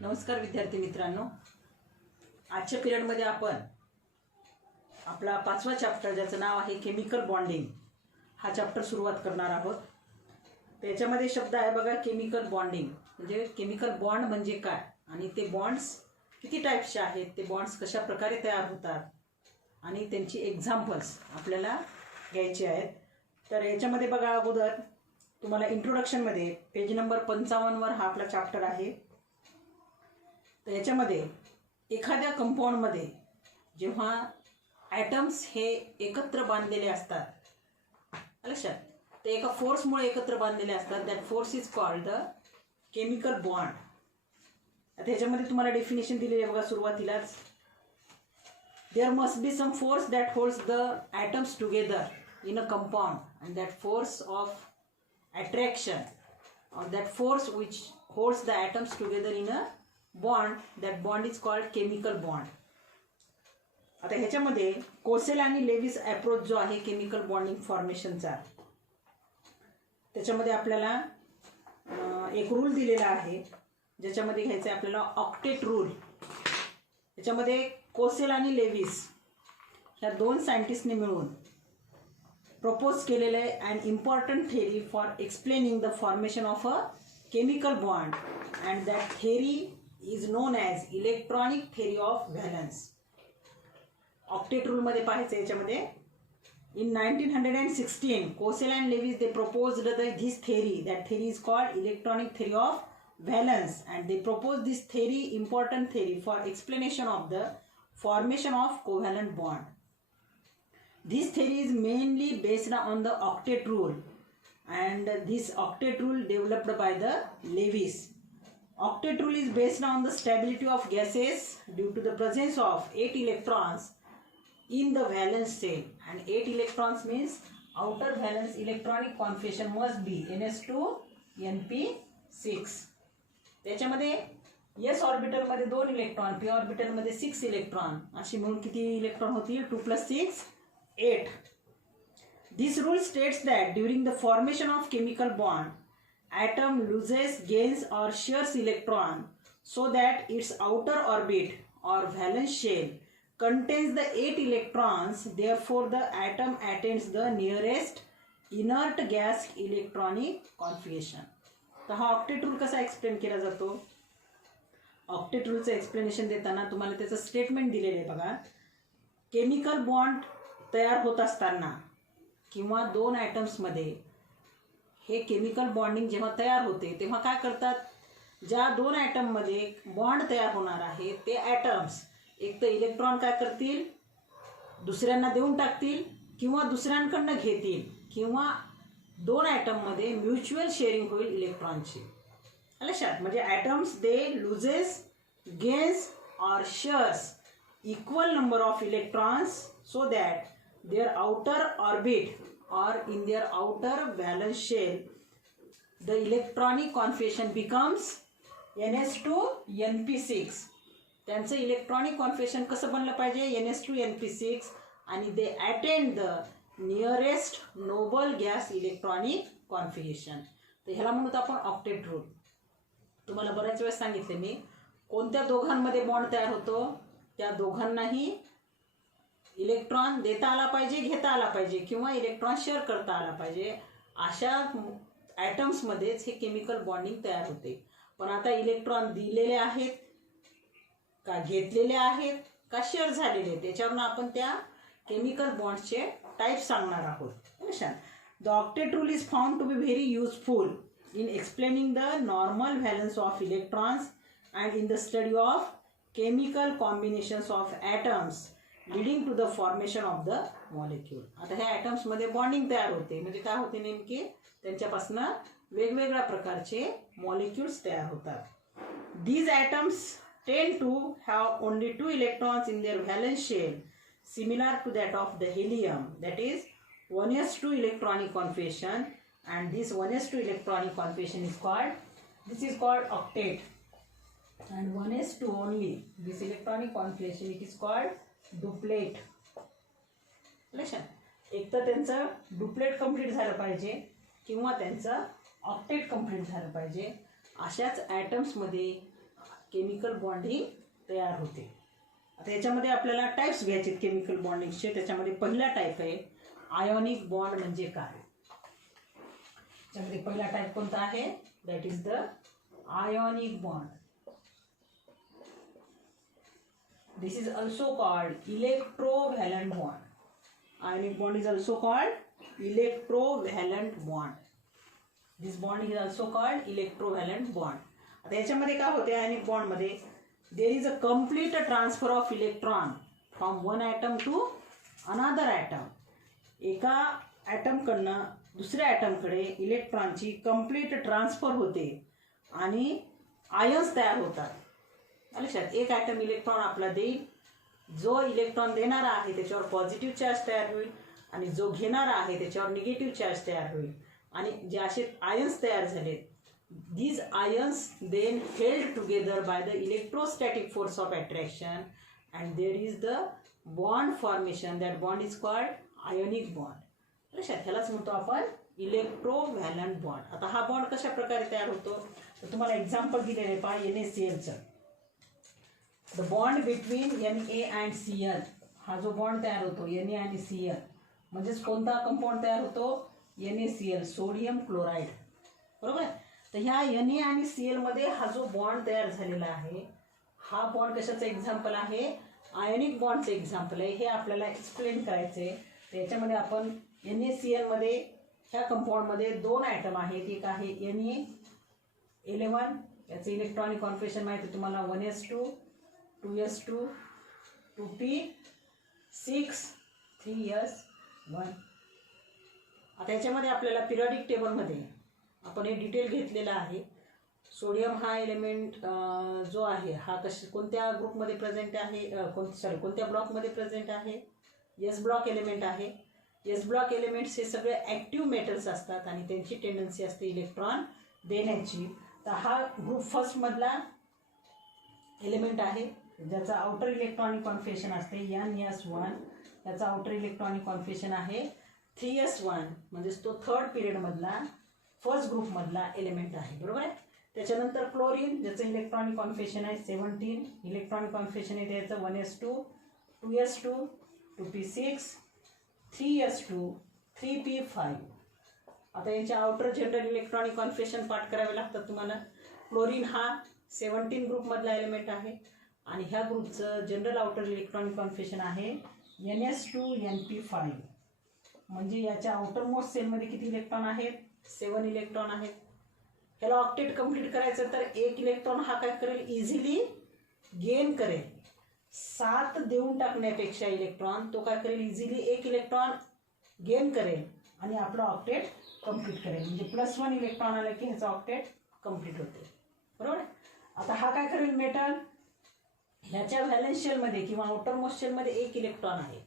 नमस्कार विद्यार्थी मित्रांनो, आजच्या पिरियडमध्ये आपण आपला 5वा चॅप्टर ज्याचं नाव आहे केमिकल बॉन्डिंग हा चॅप्टर सुरुवात करणार आहोत। त्याच्यामध्ये शब्द आहे बघा केमिकल बॉन्डिंग, म्हणजे केमिकल बॉन्ड म्हणजे काय आणि ते बॉन्ड्स किती टाइप्सचे आहेत, ते बॉन्ड्स कशा प्रकारे तयार होतात आणि त्यांची एक्झाम्पल्स आपल्याला घ्यायचे आहेत। तर याच्यामध्ये बघा, अगोदर तुम्हाला इंट्रोडक्शनमध्ये पेज नंबर 55 वर हा आपला चॅप्टर आहे। तर याच्यामध्ये एखाद्या कंपाऊंडमध्ये जेव्हा ॲटम्स हे एकत्र बांधलेले असतात, लक्षात, ते एका फोर्समुळे एकत्र बांधलेले असतात, that force is called the chemical bond. आता याच्यामध्ये तुम्हाला डेफिनेशन दिलेली आहे बघा सुरुवातीलाच, there must be some force that holds the atoms together in a compound and that force of attraction or that force which holds the atoms together in a bond, that bond is called chemical bond. आता ह्याच्यामध्ये Kossel आणि Lewis approach जो आहे chemical bonding फॉर्मेशनचा, त्याच्यामध्ये आपल्याला एक rule दिलेला आहे ज्याच्यामध्ये घ्यायचं आहे आपल्याला ऑक्टेट रूल। त्याच्यामध्ये कोसेल आणि लेविस ह्या दोन सायंटिस्टने मिळून प्रपोज केलेले an important theory for explaining the formation of a chemical bond, and that theory is known as electronic theory of valence. Octet rule मध्ये पाहायचं याच्यामध्ये, in 1916 Kossel and Lewis they proposed this theory. That theory is called electronic theory of valence, and they proposed this theory, important theory for explanation of the formation of covalent bond. This theory is mainly based on the octet rule, and this octet rule developed by the Lewis. Octet rule is based on the stability of gases due to the presence of 8 electrons in the valence shell, and 8 electrons means outer valence electronic configuration must be ns2 np6. त्याच्यामध्ये s orbital मध्ये 2 electron, p orbital मध्ये 6 electron, अशी मिळून किती electron होतील? 2 + 6 8. This rule states that during the formation of chemical bond, atom loses, gains or shares electron so that its outer orbit or valence shell contains the 8 electrons. Therefore, the atom attains the nearest inert gas electronic configuration. तर हा octet rule कसा explain केला जातो? Octet रूलचं explanation देताना तुम्हाला त्याचं statement दिलेलं आहे बघा। केमिकल बॉन्ड तयार होत असताना किंवा दोन ॲटम्समध्ये हे केमिकल बॉन्डिंग जेव्हा तयार होते तेव्हा काय करतात, ज्या दोन ॲटममध्ये बॉन्ड तयार होणार आहे ते ॲटम्स एक तर इलेक्ट्रॉन काय करतील, दुसऱ्यांना देऊन टाकतील किंवा दुसऱ्यांकडनं घेतील, किंवा दोन ॲटममध्ये म्युच्युअल शेअरिंग होईल इलेक्ट्रॉनची, लक्षात। म्हणजे ॲटम्स दे लुजेस, गेन्स और shares equal number of electrons so that their outer orbit or in their outer valence shell the electronic configuration becomes ns2 np6. त्यांचं इलेक्ट्रॉनिक कॉन्फिगरेशन कसं बनलं पाहिजे? ns2 np6, आणि they attain the nearest noble gas electronic configuration. तर ह्याला म्हणून आपण octet rule. तुम्हाला बऱ्याच वेळेस सांगितले मी, कोणत्या दोघांमध्ये बॉन्ड तयार होतो, त्या दोघांनाही इलेक्ट्रॉन देता आला पाहिजे, घेता आला पाहिजे, किंवा इलेक्ट्रॉन शेअर करता आला पाहिजे, अशा ॲटम्समध्येच हे केमिकल बॉन्डिंग तयार होते। पण आता इलेक्ट्रॉन दिलेले आहेत का, घेतलेले आहेत का, शेअर झालेले, त्याच्यावरून आपण त्या केमिकल बॉन्ड्सचे टाईप सांगणार आहोत। The octet rule is found to be very useful in explaining the normal valence of electrons and in the study of chemical combinations of atoms leading to the formation of the molecule. आता ह्या atoms मध्ये bonding तयार होते, म्हणजे काय होते नेमके, त्यांच्यापासून वेगवेगळ्या प्रकारचे मॉलिक्युल्स तयार होतात। These atoms tend to have only 2 electrons in their valence shell, similar to that of the helium, that is 1s2 electronic configuration, and this 1s2 electronic configuration is called octet. And 1s2 only, this electronic configuration, it is called duplet. लक्षात, एक तर त्यांचं duplet complete झालं पाहिजे किंवा त्यांचं octet complete झालं पाहिजे। अशाच ॲटम्समध्ये केमिकल बॉन्डिंग तयार होते. आता याच्यामध्ये आपल्याला टाईप्स घ्यायचे केमिकल बॉन्डिंगचे. त्याच्यामध्ये पहिला टाईप आहे आयोनिक बॉन्ड. म्हणजे काय? त्याच्यामध्ये पहिला टाईप कोणता आहे? That is the ionic bond. This is also called electrovalent bond. Ionic bond is also called electrovalent bond. This bond is also called electrovalent bond. आता याच्यामध्ये काय होते ionic bond मध्ये? There is a complete transfer of electron from one atom to another atom. एका item कडनं दुसऱ्या ॲटमकडे इलेक्ट्रॉनची complete transfer होते आणि आयन्स तयार होतात. लक्षात, एक ॲटम इलेक्ट्रॉन आपला देईल. जो इलेक्ट्रॉन देणारा आहे त्याच्यावर पॉझिटिव्ह चार्ज तयार होईल आणि जो घेणारा आहे त्याच्यावर निगेटिव्ह चार्ज तयार होईल. आणि जे असे आयन्स तयार झालेत, these ions then held together by the electrostatic force of attraction and there is the bond formation. That bond is called ionic bond. लक्षात, ह्यालाच म्हणतो आपण इलेक्ट्रोव्हॅलंट बॉन्ड. आता हा बॉन्ड कशा प्रकारे तयार होतो? तर तुम्हाला एक्झाम्पल दिलेलं आहे पहा NaClचं. The bond between Na and Cl. हा जो बॉन्ड तयार होतो Na आणि Cl, म्हणजेच कोणता कंपाऊंड तयार होतो? NaCl, sodium chloride. बरोबर आहे. तर ह्या Na आणि Cl मध्ये हा जो बॉन्ड तयार झालेला आहे, हा बॉन्ड कशाचं एक्झाम्पल आहे? आयोनिक बॉन्डचं एक्झाम्पल आहे. हे आपल्याला एक्सप्लेन करायचं आहे. तर याच्यामध्ये आपण NaCl मध्ये ह्या कंपाऊंडमध्ये दोन ॲटम आहेत. एक आहे Na11, याचं इलेक्ट्रॉनिक कॉन्फिगरेशन माहिती आहे तुम्हाला, 1s2 2s2 2p6 3s1. आता याच्यामध्ये आपल्याला पिरियडिक टेबलमध्ये आपण हे डिटेल घेतलेलं आहे. सोडियम हा एलिमेंट जो आहे हा कोणत्या ग्रुपमध्ये प्रेझेंट आहे, कोणत्या ब्लॉकमध्ये प्रेझेंट आहे? एस ब्लॉक एलिमेंट आहे. एस ब्लॉक एलिमेंट्स हे सगळे ॲक्टिव्ह मेटल्स असतात आणि त्यांची टेंडन्सी असते इलेक्ट्रॉन देण्याची. तर हा ग्रुप फर्स्टमधला एलिमेंट आहे ज्याचा आउटर इलेक्ट्रॉनिक कॉन्फिगरेशन असते NS1. त्याचा आउटर इलेक्ट्रॉनिक कॉन्फिगरेशन आहे 3s1, म्हणजेच तो थर्ड पिरियडमधला फर्स्ट ग्रुपमधला एलिमेंट आहे. बरोबर आहे. त्याच्यानंतर क्लोरीन, ज्याचं इलेक्ट्रॉनिक कॉन्फिगरेशन आहे 17. इलेक्ट्रॉनिक कॉन्फिगरेशन आहे त्याचं 1s2 2s2 2p6 3s2 3p5. आता यांचे आउटर जनरल इलेक्ट्रॉनिक कॉन्फिगरेशन पाठ करावे लागतात तुम्हाला. क्लोरीन हा 17 ग्रुपमधला एलिमेंट आहे आणि ह्या ग्रुपचं जनरल आउटर इलेक्ट्रॉनिक कॉन्फिगरेशन आहे NS2 NP5. म्हणजे याच्या आउटर मोस्ट सेलमध्ये किती इलेक्ट्रॉन आहेत? 7 इलेक्ट्रॉन आहेत. ह्याला ऑक्टेट कंप्लीट करायचं तर एक इलेक्ट्रॉन हा काय करेल? इझिली गेन करेल. 7 देऊन टाकण्यापेक्षा इलेक्ट्रॉन तो काय करेल? इझिली एक इलेक्ट्रॉन गेन करेल आणि आपलं ऑक्टेट कंप्लीट करेल. म्हणजे +1 इलेक्ट्रॉन आलं की ह्याचं ऑक्टेट कंप्लीट होते. बरोबर. आता हा काय करेल? मेटल, ह्याच्या व्हॅलेन्स शेलमध्ये किंवा आउटर मोस्ट शेलमध्ये एक इलेक्ट्रॉन आहे.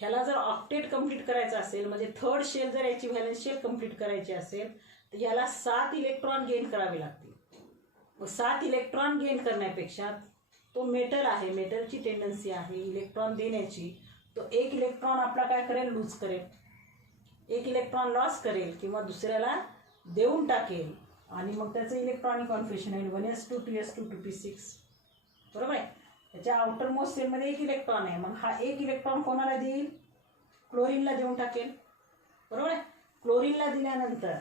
ह्याला जर ऑक्टेट कंप्लीट करायचं असेल, म्हणजे थर्ड शेल जर याची व्हॅलेन्स शेल कंप्लीट करायची असेल तर याला 7 इलेक्ट्रॉन गेन करावे लागतील. मग 7 इलेक्ट्रॉन गेन करण्यापेक्षा तो मेटल आहे, मेटलची टेंडन्सी आहे इलेक्ट्रॉन देण्याची, तो एक इलेक्ट्रॉन आपला काय करेल? लूज करेल. एक इलेक्ट्रॉन लॉस करेल किंवा दुसऱ्याला देऊन टाकेल आणि मग त्याचं इलेक्ट्रॉनिक कॉन्फिगरेशन आहे 1s2 2s2 2p6. बरोबर आहे. त्याच्या आउटर मोस्ट सेलमध्ये एक इलेक्ट्रॉन आहे. मग हा एक इलेक्ट्रॉन कोणाला देईल? क्लोरीनला देऊन टाकेल. बरोबर आहे. क्लोरीनला दिल्यानंतर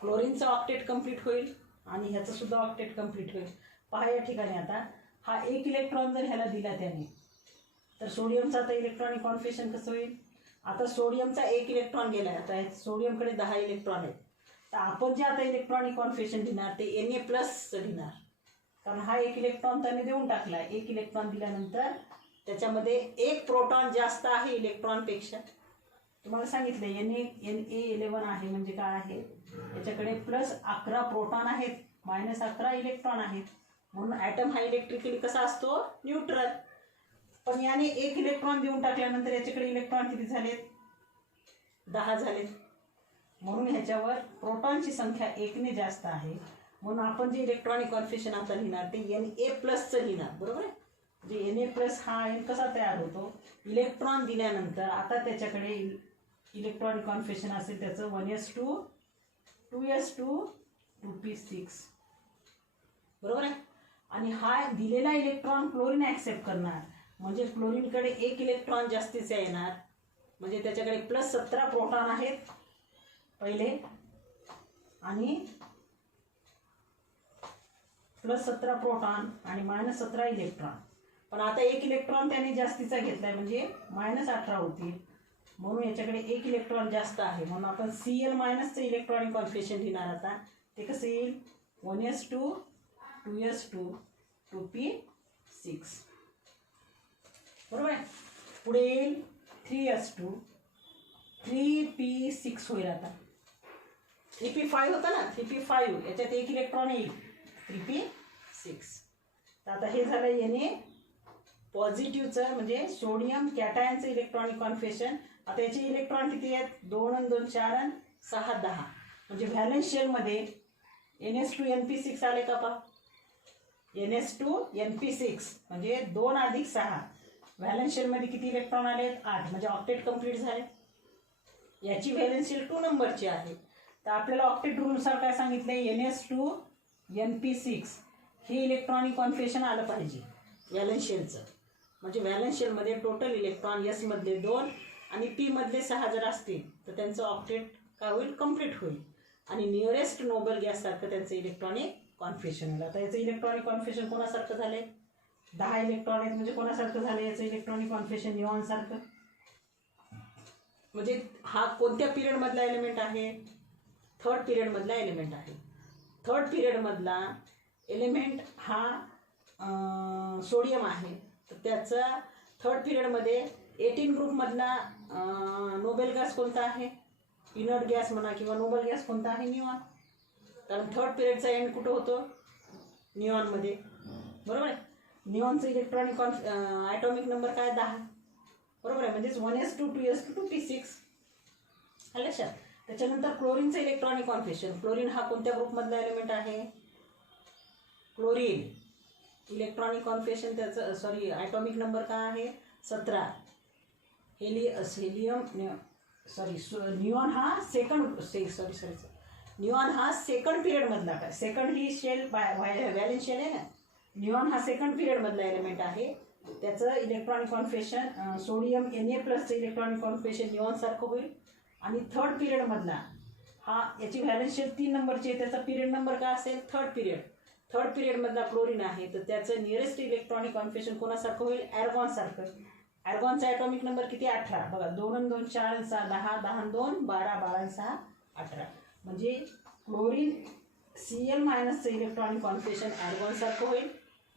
क्लोरीनचं ऑक्टेट कंप्लीट होईल आणि ह्याचं सुद्धा ऑक्टेट कंप्लीट होईल. पहा या ठिकाणी आता हा एक इलेक्ट्रॉन जर ह्याला दिला त्याने तर सोडियमचा आता इलेक्ट्रॉनिक कॉन्फिगरेशन कसं होईल? आता सोडियमचा एक इलेक्ट्रॉन गेला आहे. आता सोडियमकडे 10 इलेक्ट्रॉन आहेत. तर आपण जे आता इलेक्ट्रॉनिक कॉन्फिगरेशन देणार ते Na+ देणार, कारण हा एक इलेक्ट्रॉन त्याने देऊन टाकला. एक इलेक्ट्रॉन दिल्यानंतर त्याच्यामध्ये एक प्रोटॉन जास्त आहे इलेक्ट्रॉनपेक्षा. तुम्हाला सांगितलं Na11 आहे म्हणजे काय आहे? याच्याकडे +11 प्रोटॉन आहेत, -11 इलेक्ट्रॉन आहेत. म्हणून ॲटम हा इलेक्ट्रिकली कसा असतो? न्यूट्रल. पण याने एक इलेक्ट्रॉन देऊन टाकल्यानंतर याच्याकडे इलेक्ट्रॉन किती झालेत? 10 झालेत. म्हणून ह्याच्यावर प्रोटॉनची संख्या 1ने जास्त आहे. म्हणून आपण जे इलेक्ट्रॉनिक कॉन्फिगरेशन आता लिहिणार ते Na+ लिहिणार. बरोबर आहे. जे Na+ हा आयन कसा तयार होतो? इलेक्ट्रॉन दिल्यानंतर आता त्याच्याकडे इलेक्ट्रॉनिक कॉन्फिगरेशन असेल त्याचं 1s2 2s2 2p6. बरोबर आहे. आणि हा दिलेला इलेक्ट्रॉन क्लोरीन ॲक्सेप्ट करणार, म्हणजे क्लोरीनकडे एक इलेक्ट्रॉन जास्तीचा येणार, म्हणजे त्याच्याकडे +17 प्रोटॉन आहेत पहिले आणि +17 प्रोटॉन आणि -17 इलेक्ट्रॉन. पण आता एक इलेक्ट्रॉन त्याने जास्तीचा घेतलाय म्हणजे -18 होतील, म्हणून याच्याकडे एक इलेक्ट्रॉन जास्त आहे, म्हणून आपण Cl मायनसचं इलेक्ट्रॉनिक कॉन्फिगरेशन लिहिणार. आता ते कसं येईल, 1s2 2s2 2p6 बरोबर आहे. पुढे येईल 3s2 3p6 होईल. आता 3p5 होता ना, 3p5 याच्यात एक इलेक्ट्रॉन येईल 3p6. तर आता हे झालं Na पॉझिटिव्हचं म्हणजे सोडियम कॅटायनचं इलेक्ट्रॉनिक कॉन्फिगरेशन. आता याचे इलेक्ट्रॉन किती आहेत, 2 आणि 2 4 आणि 6 10, म्हणजे व्हॅलेन्स शेलमध्ये ns2np6 आले का पहा, ns2np6 म्हणजे 2 अधिक 6. व्हॅलेन्स शेलमध्ये किती इलेक्ट्रॉन आले, 8, म्हणजे ऑक्टेट कंप्लीट झाले. याची व्हॅलेन्स शेल 2 नंबरची आहे. तर आपल्याला ऑक्टेट रूलनुसार काय सांगितलं, ns2np6 हे इलेक्ट्रॉनिक कॉन्फिगरेशन आलं पाहिजे व्हॅलेन्स शेलचं. म्हणजे व्हॅलेन्स शेलमध्ये टोटल इलेक्ट्रॉन s मधले 2 आणि p मधले 6 जर असतील तर त्यांचं ऑक्टेट काय होईल, कम्प्लीट होईल. आणि नियरेस्ट नोबल गॅससारखं त्यांचं इलेक्ट्रॉनिक कॉन्फिगरेशन होईल. आता याचं इलेक्ट्रॉनिक कॉन्फिगरेशन कोणासारखं झालंय, 10 इलेक्ट्रॉन आहेत, म्हणजे कोणासारखं झालं याचं इलेक्ट्रॉनिक कॉन्फिगरेशन, निऑनसारखं. म्हणजे हा कोणत्या पिरियडमधला एलिमेंट आहे, 3rd पिरियडमधला एलिमेंट आहे. 3rd पिरियडमधला एलिमेंट हा सोडियम आहे. तर त्याचा 3rd पिरियडमध्ये 18 ग्रुपमधला नोबेल गॅस कोणता आहे, इनर्ट गॅस म्हणा किंवा नोबल गॅस कोणता आहे, निऑन. कारण 3rd पिरियडचा एंड कुठं होतो, निऑनमध्ये, बरोबर आहे. निऑनचं इलेक्ट्रॉनिक ॲटॉमिक नंबर काय, 10, बरोबर आहे. म्हणजेच 1s2 2s2 2p6 लक्षात. त्याच्यानंतर क्लोरीनचं इलेक्ट्रॉनिक कॉन्फिगरेशन. क्लोरीन हा कोणत्या ग्रुपमधला एलिमेंट आहे, क्लोरीन. इलेक्ट्रॉनिक कॉन्फिगरेशन त्याचं ॲटॉमिक नंबर काय आहे, 17. निऑन हा निऑन हा सेकंड पिरियडमधला काय, सेकंड ही शेल व्हॅलेन्स शेल आहे ना, निऑन हा सेकंड पिरियडमधला एलिमेंट आहे. त्याचं इलेक्ट्रॉनिक कॉन्फिगरेशन सोडियम Na+चं इलेक्ट्रॉनिक कॉन्फिगरेशन निऑनसारखं होईल. आणि 3rd पिरियडमधला हा याची व्हॅलेन्स शेल 3 नंबरची आहे, त्याचा पिरियड नंबर काय असेल, 3rd पिरियड. 3rd पिरियडमधला क्लोरीन आहे, तर त्याचं नियरेस्ट इलेक्ट्रॉनिक कॉन्फिगरेशन कोणासारखं होईल, ॲर्गॉनसारखं. ॲर्गॉनचा ॲटॉमिक नंबर किती, 18. बघा 2 आणि 2 4 आणि 6 10 10 आणि 2 12 12 आणि 6 18. म्हणजे क्लोरीन Cl मायनसचं इलेक्ट्रॉनिक कॉन्फिगरेशन ॲर्गॉनसारखं होईल,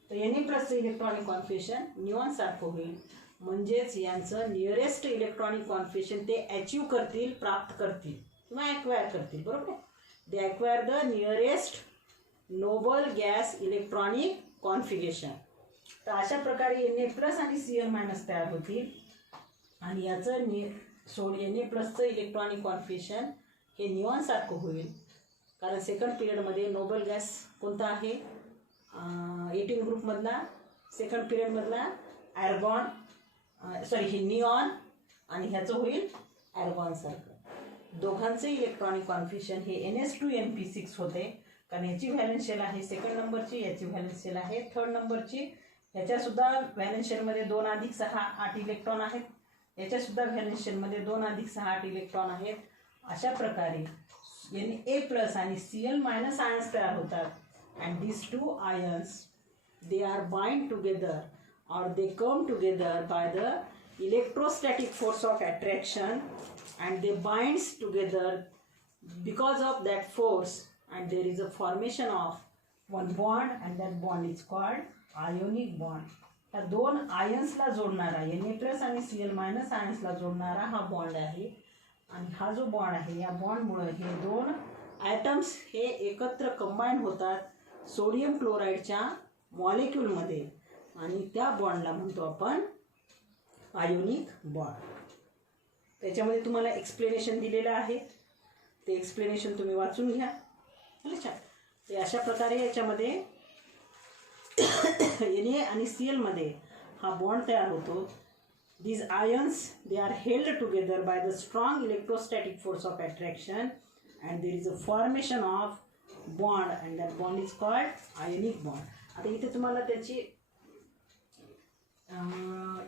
तर Na+चं इलेक्ट्रॉनिक कॉन्फिगरेशन निऑनसारखं होईल. म्हणजेच यांचं नियरेस्ट इलेक्ट्रॉनिक कॉन्फिगरेशन ते अचीव करतील, प्राप्त करतील किंवा ॲक्वायर करतील, बरोबर. They acquire the nearest noble gas electronic configuration. तर अशा प्रकारे Na+ आणि Cl- तयार होतील. आणि याचं Na+चं इलेक्ट्रॉनिक कॉन्फिगरेशन हे निऑनसारखं होईल, कारण सेकंड पिरियडमध्ये नोबल गॅस कोणता आहे, 18 ग्रुपमधला सेकंड पिरियडमधला ॲर्गॉन हे निऑन, आणि ह्याचं होईल ॲर्गॉनसारखं. दोघांचं इलेक्ट्रॉनिक कॉन्फिगरेशन हे ns2np6 होते, कारण याची व्हॅलेन्स शेल आहे सेकंड नंबरची, याची व्हॅलेन्स शेल आहे 3rd नंबरची. ह्याच्यासुद्धा व्हॅलेन्स शेलमध्ये 2 अधिक 6 8 इलेक्ट्रॉन आहेत, याच्यासुद्धा व्हॅलेन्स शेलमध्ये 2 अधिक 6 8 इलेक्ट्रॉन आहेत. अशा प्रकारे Na+ आणि Cl- आयन्स तयार होतात. And these 2 ions they are bind together or they come together by the electrostatic force of attraction, and they binds together because of that force, and there is a formation of one bond, and that bond is called ionic bond. या 2 आयन्सला जोडणारा Na+ आणि Cl- आयन्सला जोडणारा हा bond आहे. आणि हा जो bond आहे या बॉन्डमुळे हे 2 ॲटम्स हे एकत्र कंबाईन होतात सोडियम क्लोराईडच्या मॉलिक्यूलमध्ये, आणि त्या बॉन्डला म्हणतो आपण आयोनिक बॉन्ड. त्याच्यामध्ये तुम्हाला एक्सप्लेनेशन दिलेलं आहे, ते एक्सप्लेनेशन तुम्ही वाचून घ्या. अच्छा, ते अशा प्रकारे याच्यामध्ये Na आणि Cl हा बॉन्ड तयार होतो. These ions, they are held together by the strong electrostatic force of attraction, and there is a formation of bond, and that bond is called ionic bond. आता इथे तुम्हाला त्याची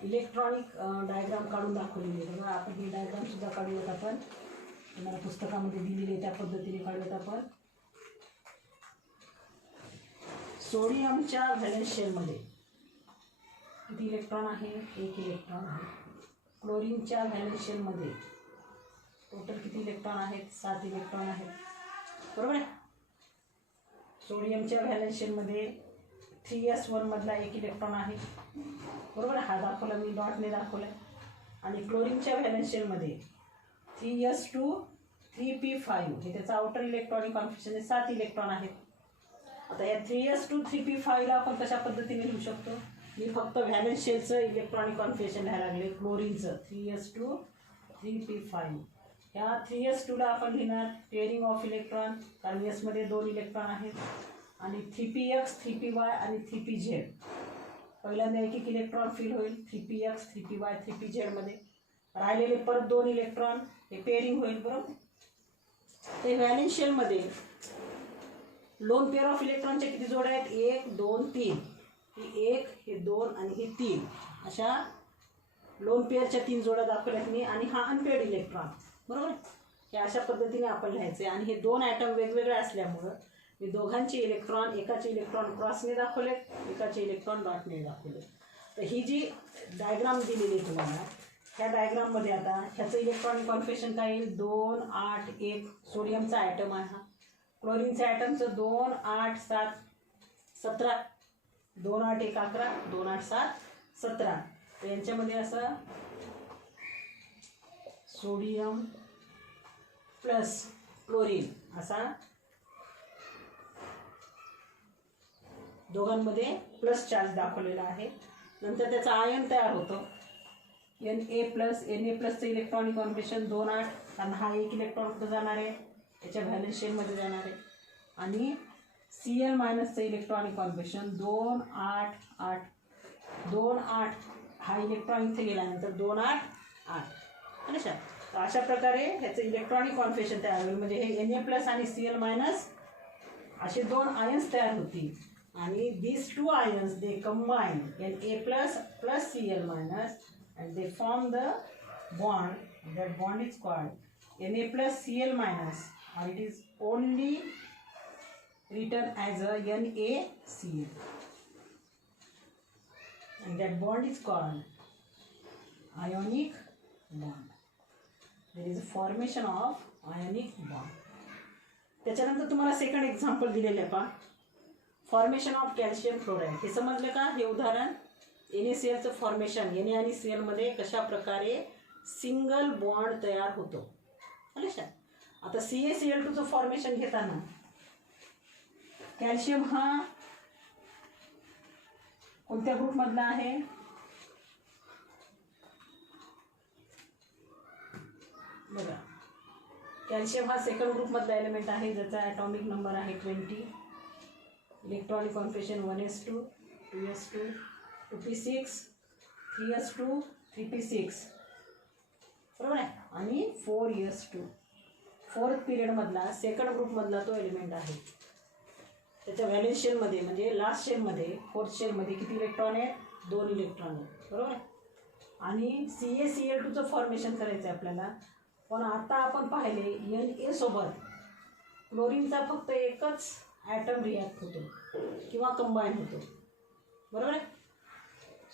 इलेक्ट्रॉनिक डायग्राम काढून दाखवलेली आहे बघा. आपण ही डायग्राम सुद्धा काढूयात. आपण तुम्हाला पुस्तकामध्ये दिलेली आहे त्या पद्धतीने काढूयात आपण. सोडियमच्या व्हॅलेन्स शेलमध्ये किती इलेक्ट्रॉन आहे? 1 इलेक्ट्रॉन आहे. क्लोरीनच्या व्हॅलेन्स शेलमध्ये टोटल किती इलेक्ट्रॉन आहेत? 7 इलेक्ट्रॉन आहेत. बरोबर आहे. सोडियमच्या व्हॅलेन्स शेलमध्ये 3s1 मधला 1 इलेक्ट्रॉन आहे. बरोबर आहे. हा दाखवला मी, डॉटने दाखवला. आणि क्लोरीनच्या व्हॅलेन्स शेलमध्ये 3s2 3p5 हे त्याचा आउटर इलेक्ट्रॉनिक कॉन्फिगरेशन आहे. 7 इलेक्ट्रॉन आहेत. आता या 3s2 3p5ला आपण कशा पद्धतीने लिहू शकतो? मी फक्त व्हॅलेन्स शेलचं इलेक्ट्रॉनिक कॉन्फिगरेशन लिहायला लागले. क्लोरीनचं 3s2 3p5. ह्या 3s2ला आपण लिहिणार पेअरिंग ऑफ इलेक्ट्रॉन, कारण यसमध्ये 2 इलेक्ट्रॉन आहेत. आणि 3px 3py आणि 3pz. पहिल्यांदा 1 इलेक्ट्रॉन फिल होईल 3px 3py 3pz मध्ये. राहिलेले परत 2 इलेक्ट्रॉन हे पेअरिंग होईल. बरोबर. ते व्हॅलेन्स शेलमध्ये लोन पेअर ऑफ इलेक्ट्रॉनचे किती जोड्या आहेत? 1 2 3. ही 1, हे 2 आणि ही 3 अशा लोन पेअरच्या 3 जोड्या दाखवल्यात मी. आणि हा अनपेड इलेक्ट्रॉन. बरोबर. हे अशा पद्धतीने आपण लिहायचे. आणि हे 2 ॲटम वेगवेगळे असल्यामुळं मी दोघांचे इलेक्ट्रॉन, एकाचे इलेक्ट्रॉन क्रॉसने दाखवलेत, एकाचे इलेक्ट्रॉन डॉटने दाखवले. तर ही जी डायग्राम दिलेली आहे तुम्हाला, ह्या डायग्राममध्ये आता ह्याचं इलेक्ट्रॉनिक कॉन्फिगरेशन काय येईल? 2 8 1 सोडियमचा ॲटम आहे हा. क्लोरीनच्या ॲटमचं 2 8 7 17. 2 8 1 11 2 8 7 17. तर यांच्यामध्ये असं सोडियम प्लस क्लोरीन असा दोघांमध्ये प्लस चार्ज दाखवलेला आहे. नंतर त्याचा आयन तयार होतो. Na प्लस चं इलेक्ट्रॉनिक कॉन्फिगरेशन 2 8, कारण हा 1 इलेक्ट्रॉन कुठं जाणार आहे? त्याच्या व्हॅलेन्स शेलमध्ये जाणार आहे. आणि Cl मायनसचं इलेक्ट्रॉनिक कॉन्फिगरेशन 2 8 8 2 8. हा इलेक्ट्रॉन इथे गेल्यानंतर 2 8 8. अच्छा. तर अशा प्रकारे ह्याचं इलेक्ट्रॉनिक कॉन्फिगरेशन तयार होईल. म्हणजे हे Na प्लस आणि Cl मायनस असे 2 आयन्स तयार होतील. आणि these 2 ions they combine Na plus Cl minus and they form the bond. That bond is called Na plus Cl minus, or it is only written as a NaCl, and that bond is called ionic bond. There is a formation of ionic bond. त्याच्यानंतर तुम्हाला second example दिलेलं आहे पहा. Formation of calcium fluoride. हे समजलं का? हे उदाहरण NaClचं फॉर्मेशन, Na आणि Cl मध्ये कशा प्रकारे सिंगल बॉन्ड तयार होतो. लक्षात. आता CaCl2चं फॉर्मेशन घेताना कॅल्शियम हा कोणत्या ग्रुपमधला आहे? बघा, कॅल्शियम हा सेकंड ग्रुपमधला एलिमेंट आहे, ज्याचा ॲटॉमिक नंबर आहे 20. Electronic configuration 1s2 2s2 2p6 3s2 3p6. बरोबर आहे. आणि 4s2 4th पिरियडमधला सेकंड ग्रुपमधला तो एलिमेंट आहे. त्याच्या व्हॅलेन्स शेलमध्ये म्हणजे लास्ट शेलमध्ये 4th शेलमध्ये किती इलेक्ट्रॉन आहेत? 2 इलेक्ट्रॉन आहेत. बरोबर आहे. आणि CaCl2चं फॉर्मेशन करायचं आहे आपल्याला. पण आता आपण पाहिले Na सोबत क्लोरीनचा फक्त एकच ॲटम रिॲक्ट होतो किंवा कंबाईन होतो. बरोबर आहे.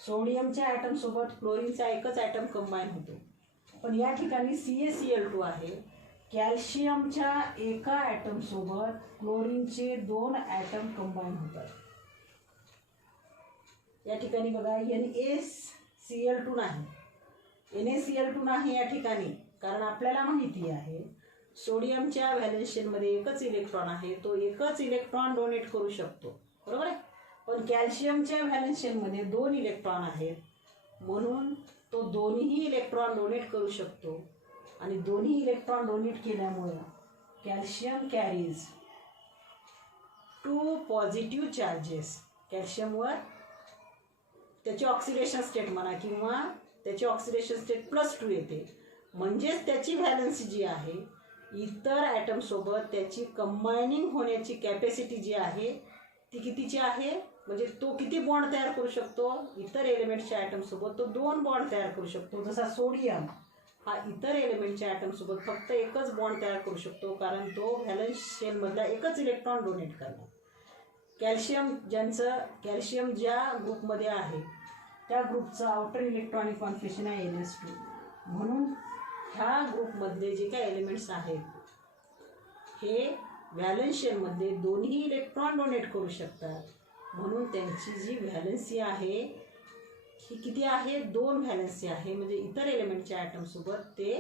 सोडियमच्या ॲटमसोबत क्लोरीनचा एकच ॲटम कंबाईन होतो. पण या ठिकाणी CaCl2 आहे. कॅल्शियमच्या एका ॲटमसोबत क्लोरीनचे 2 ॲटम कंबाईन होतात. या ठिकाणी बघा NaCl2 नाही. NaCl2 नाही या ठिकाणी, कारण आपल्याला माहिती आहे सोडियमच्या व्हॅलेन्स शेलमध्ये एकच इलेक्ट्रॉन आहे. तो एकच इलेक्ट्रॉन डोनेट करू शकतो. बरोबर आहे. पण कॅल्शियमच्या व्हॅलेन्स शेलमध्ये 2 इलेक्ट्रॉन आहेत, म्हणून तो दोन्ही इलेक्ट्रॉन डोनेट करू शकतो. आणि दोन्ही इलेक्ट्रॉन डोनेट केल्यामुळे कॅल्शियम कॅरीज 2 पॉझिटिव्ह चार्जेस. कॅल्शियमवर त्याची ऑक्सिडेशन स्टेट म्हणा किंवा त्याची ऑक्सिडेशन स्टेट +2 येते. म्हणजेच त्याची व्हॅलन्सी जी आहे इतर ॲटमसोबत त्याची कंबायनिंग होण्याची कॅपॅसिटी जी आहे ती कितीची आहे? म्हणजे तो किती बॉन्ड तयार करू शकतो, इतर एलिमेंटच्या ॲटमसोबत तो 2 बॉन्ड तयार करू शकतो. जसा सोडियम हा इतर एलिमेंटच्या ॲटमसोबत फक्त एकच बॉन्ड तयार करू शकतो, कारण तो व्हॅलन्स शेलमधला एकच इलेक्ट्रॉन डोनेट करणार. कॅल्शियम ज्या ग्रुपमध्ये आहे त्या ग्रुपचं आउटर इलेक्ट्रॉनिक कॉन्फिगरेशन आहे NS2. म्हणून ह्या ग्रुपमधले जे काही एलिमेंट्स आहेत हे व्हॅलन्स शेलमध्ये दोन्ही इलेक्ट्रॉन डोनेट करू शकतात. म्हणून त्यांची जी व्हॅलन्सी आहे ही किती आहे, 2 व्हॅलन्सी आहे. म्हणजे इतर एलिमेंटच्या ॲटमसोबत ते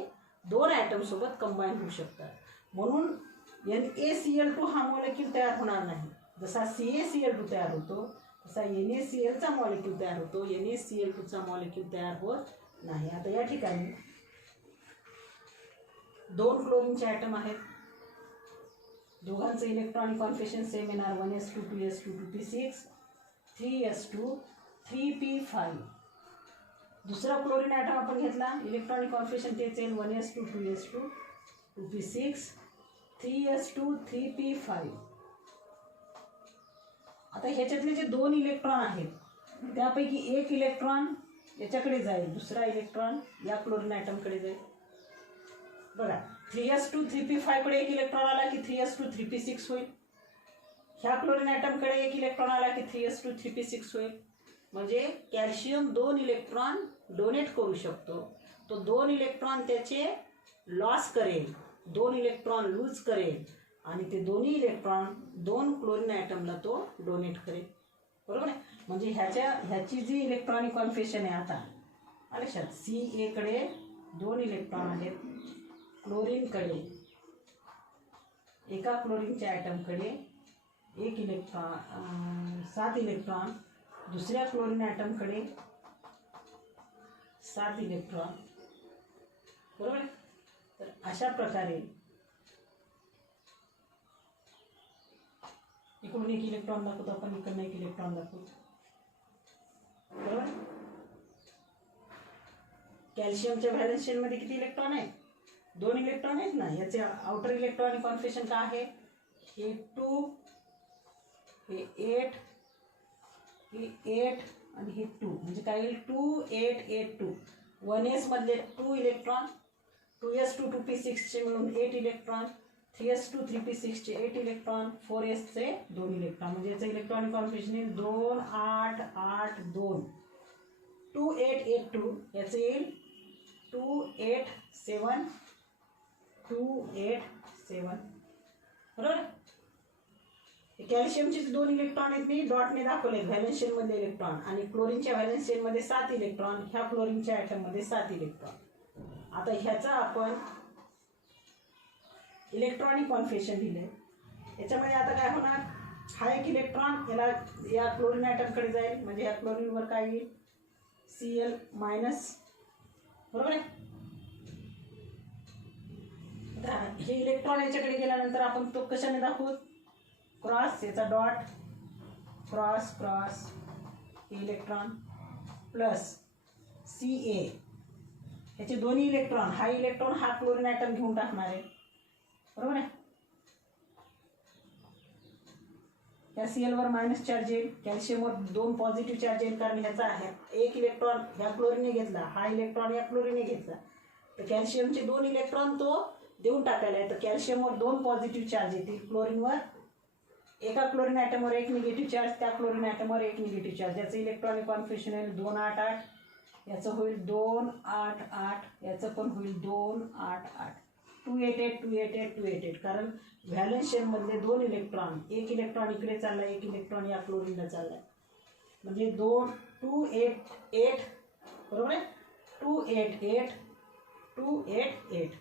2 ॲटमसोबत कंबाईन होऊ शकतात. म्हणून NaCl2 हा मॉलिक्यूल तयार होणार नाही. जसा CaCl2 तयार होतो तसा NaClचा मॉलिक्यूल तयार होतो. NaCl2चा मॉलिक्यूल तयार होत नाही. आता या ठिकाणी 2 क्लोरीनचे ॲटम आहेत. दोघांचं इलेक्ट्रॉनिक कॉन्फिगरेशन सेम येणार. 1s2 2s2 2p6 3s2 3p5. दुसरा क्लोरीन ॲटम आपण घेतला, इलेक्ट्रॉनिक कॉन्फिगरेशन तेच येईल. 1s2 2s2 2p6 3s2 3p5. आता ह्याच्यातले जे 2 इलेक्ट्रॉन आहेत त्यापैकी एक इलेक्ट्रॉन याच्याकडे जाईल, दुसरा इलेक्ट्रॉन या क्लोरीन ॲटमकडे जाईल. बघा 3s2 3p5 कडे एक इलेक्ट्रॉन आला की 3s2 3p6 होईल. ह्या क्लोरीन ॲटमकडे एक इलेक्ट्रॉन आला की 3s2 3p6 होईल. म्हणजे कॅल्शियम 2 इलेक्ट्रॉन डोनेट करू शकतो. तो 2 इलेक्ट्रॉन त्याचे लॉस करेल, 2 इलेक्ट्रॉन लूज करेल आणि ते दोन्ही इलेक्ट्रॉन 2 क्लोरीन ॲटमला तो डोनेट करेल. बरोबर आहे. म्हणजे ह्याची जी इलेक्ट्रॉनिक कॉन्फिगरेशन आहे आता लक्षात, Ca कडे 2 इलेक्ट्रॉन आहेत, क्लोरीनकडे एका क्लोरीनच्या ॲटमकडे 1 इलेक्ट्रॉन 7 इलेक्ट्रॉन, दुसऱ्या क्लोरीन ॲटमकडे 7 इलेक्ट्रॉन. बरोबर आहे. तर अशा प्रकारे इकडून 1 इलेक्ट्रॉन दाखवतो आपण, इकडून 1 इलेक्ट्रॉन दाखवतो. बरोबर. कॅल्शियमच्या व्हॅलन्स शेलमध्ये किती इलेक्ट्रॉन आहेत, 2 इलेक्ट्रॉन आहेत ना. याचे आउटर इलेक्ट्रॉनिक कॉन्फिगरेशन काय आहे, हे 2 हे 8 हे 8 आणि हे 2. म्हणजे काय येईल 2 8 8 2. 1s मधले 2 इलेक्ट्रॉन, 2s2 2p6 चे मिळून 8 इलेक्ट्रॉन, 3s2 3p6 चे 8 इलेक्ट्रॉन, 4s चे 2 इलेक्ट्रॉन. म्हणजे याचं इलेक्ट्रॉनिक कॉन्फिगरेशन येईल 2 8 8 2. 2 8 8 2 याचं येईल 2 8 7 2 8 7. बरोबर. कॅल्शियमचे 2 इलेक्ट्रॉन आहेत मी डॉटने दाखवले व्हॅलन्स शेलमधले इलेक्ट्रॉन, आणि क्लोरीनच्या व्हॅलन्स शेलमध्ये 7 इलेक्ट्रॉन, ह्या क्लोरीनच्या ॲटममध्ये 7 इलेक्ट्रॉन. आता ह्याचा आपण इलेक्ट्रॉनिक कॉन्फिगरेशन दिले. याच्यामध्ये आता काय होणार, हा एक इलेक्ट्रॉन याला या क्लोरीन ॲटमकडे जाईल. म्हणजे ह्या क्लोरीनवर काय येईल Cl मायनस. बरोबर आहे. हे इलेक्ट्रॉन याच्याकडे गेल्यानंतर आपण तो कशाने दाखवू, क्रॉस, याचा dot cross cross electron plus Ca. ह्याचे दोन्ही इलेक्ट्रॉन, हा इलेक्ट्रॉन हा क्लोरीन ॲटम घेऊन टाकणार आहे. बरोबर आहे. या Cl वर मायनस चार्ज येईल, कॅल्शियमवर 2 पॉझिटिव्ह चार्ज येईल, कारण ह्याचा आहे 1 इलेक्ट्रॉन ह्या क्लोरीनने घेतला, हा इलेक्ट्रॉन या क्लोरीनने घेतला, तर कॅल्शियमचे 2 इलेक्ट्रॉन तो देऊन टाकायला आहे. तर कॅल्शियमवर 2 पॉझिटिव्ह चार्ज येतील, क्लोरीनवर एका क्लोरीन ॲटमवर 1 निगेटिव्ह चार्ज, त्या क्लोरीन ॲटमवर 1 निगेटिव्ह चार्ज. याचं इलेक्ट्रॉनिक कॉन्फिगरेशन येईल 2 8 8, याचं होईल 2 8 8, याचं पण होईल 2 8 8. 2 8 8 2 8 8 2 8 8. कारण व्हॅलन्स शेलमधले 2 इलेक्ट्रॉन, 1 इलेक्ट्रॉन इकडे चालला, 1 इलेक्ट्रॉन या क्लोरीनला चालला, म्हणजे 2 8 8. बरोबर आहे. 2 8 8 2 8 8.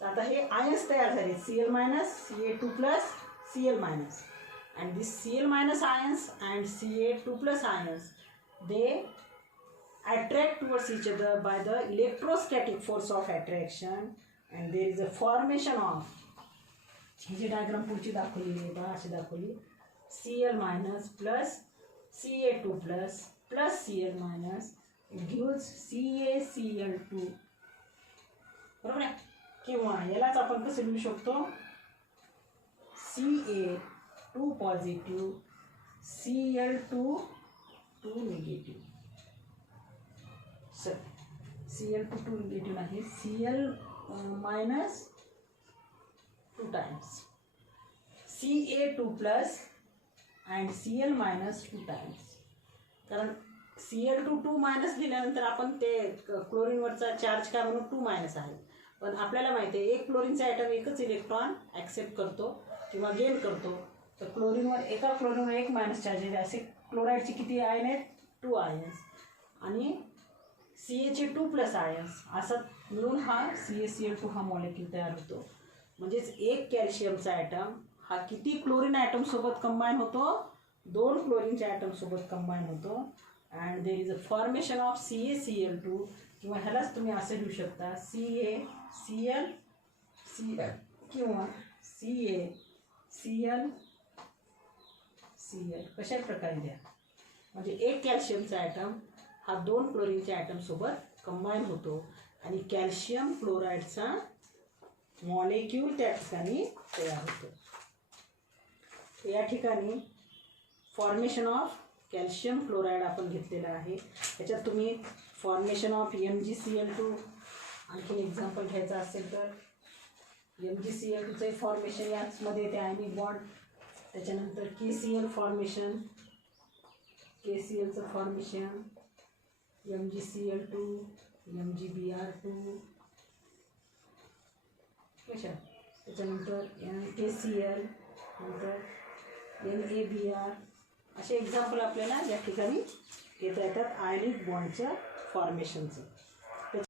तर आता हे आयन्स तयार झाले, Cl minus Ca2 plus Cl minus. and these Cl minus ions and Ca2 plus ions, they attract towards each other by the electrostatic force of attraction, and there is a formation of, ही जी diagram पुढची दाखवलेली आहे बघा, अशी दाखवली, Cl minus plus Ca2 plus plus Cl minus gives CaCl2. बरोबर आहे. किंवा यालाच आपण कसं लिहू शकतो, Ca2 positive Cl2 negative. Sir Cl2 negative नाही, Cl minus 2 times Ca2 plus and Cl minus 2 times. कारण Cl2 2 मायनस दिल्यानंतर आपण ते क्लोरीनवरचा चार्ज काय म्हणून 2 मायनस आहे. पण आपल्याला माहिती आहे एक क्लोरीनचा ॲटम एकच इलेक्ट्रॉन ॲक्सेप्ट करतो किंवा गेन करतो. तर एका क्लोरीनवर 1 मायनस चार्ज आहे. असे क्लोराईडचे किती आयन आहेत? 2 आयन्स. आणि Ca चे 2 प्लस आयन्स असं मिळून हा CaCl2 हा मॉलिक्यूल तयार होतो. म्हणजेच एक कॅल्शियमचा ॲटम हा किती क्लोरीन ॲटमसोबत कंबाईन होतो? 2 क्लोरीनच्या ॲटमसोबत कंबाईन होतो. And there is a formation of CaCl2 किंवा ह्यालाच तुम्ही असे लिहू शकता CaCl किंवा CaCl कशा प्रकारे द्या. म्हणजे एक कॅल्शियमचा ॲटम हा 2 क्लोरीनच्या ॲटमसोबत कंबाईन होतो आणि कॅल्शियम क्लोराईडचा मॉलिक्यूल त्या ठिकाणी तयार होतो. या ठिकाणी फॉर्मेशन ऑफ कॅल्शियम क्लोराईड आपण घेतलेलं आहे. त्याच्यात तुम्ही फॉर्मेशन ऑफ MgCl2 आणखीन एक्झाम्पल घ्यायचं असेल तर MgCl2चं फॉर्मेशन याचमध्ये येते आयनिक बॉन्ड. त्याच्यानंतर KCl फॉर्मेशन, KClचं फॉर्मेशन, MgCl2, MgBr2 कशा. त्याच्यानंतर KCl, नंतर NaBr असे एक्झाम्पल आपल्याला या ठिकाणी येता येतात आयनिक बॉन्डच्या फॉर्मेशनचं.